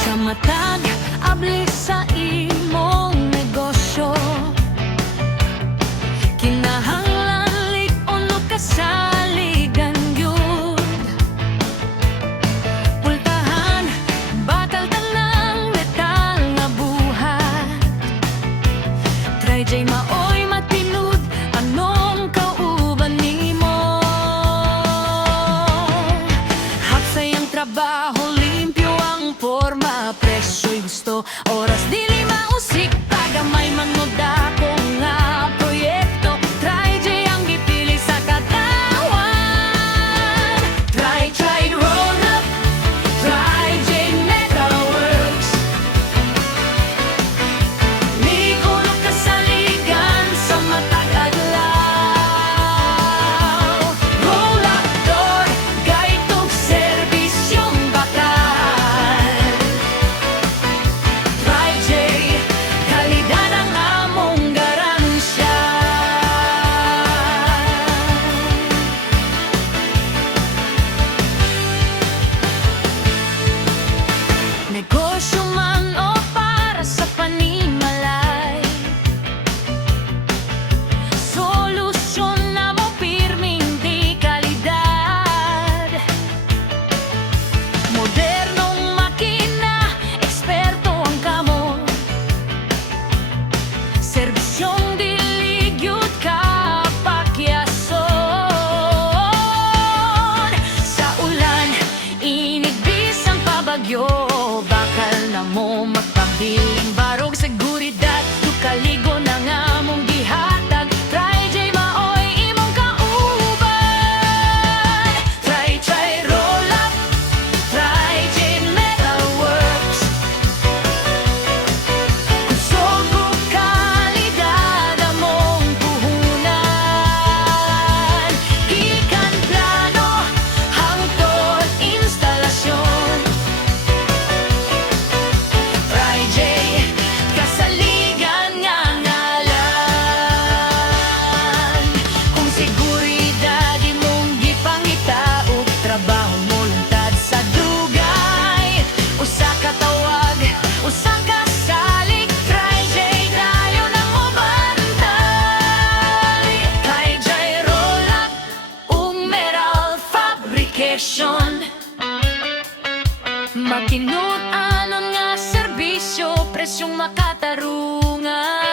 Sa matag, abli sa imong negosyo, kinahanglan lig-on o kasaligan yun. Pultahan, batal tanang letal nga buhat. Try jay maoy matinud, anong kauban nimo. Hapsay ang trabaho, limpyo ang forma, presyo'y gusto, oras dili mausik, tagamay manudako nga proyekto. Try jay ang gipili sa katawan. Try roll up, try jay Metalworks. Ligon o kasaligan sa matag adlaw. Roll up door, gaitog serbisyong bakal. Try jay, kalidad ang among garansya. Negosyo man o para sa panimalay, solusyon na mo pirming di kalidad. Modernong makina, eksperto ang kamo, serbisyong diligyud kapakyason. Sa ulan, inig bisang pabagyo, bakal na mo magpabiling barog seguridad. Tukaligo na nga mong gihatag, try jay maoy imong kauban. Try roll up, try jay Metalworks. Kusog o kalidad among puhunan, gikan plano hangtod instalasyon. Try jay, kasaligan nga ngalan. Kung seguridad imong gipangita ug trabaho mo lungtad sa dugay, usa ka tawag, usa ka salig. Try jay dayon ang mobantay. Try jay roll up ug metal fabrication. Makinut anon nga serbisyo, presyong makatarungan.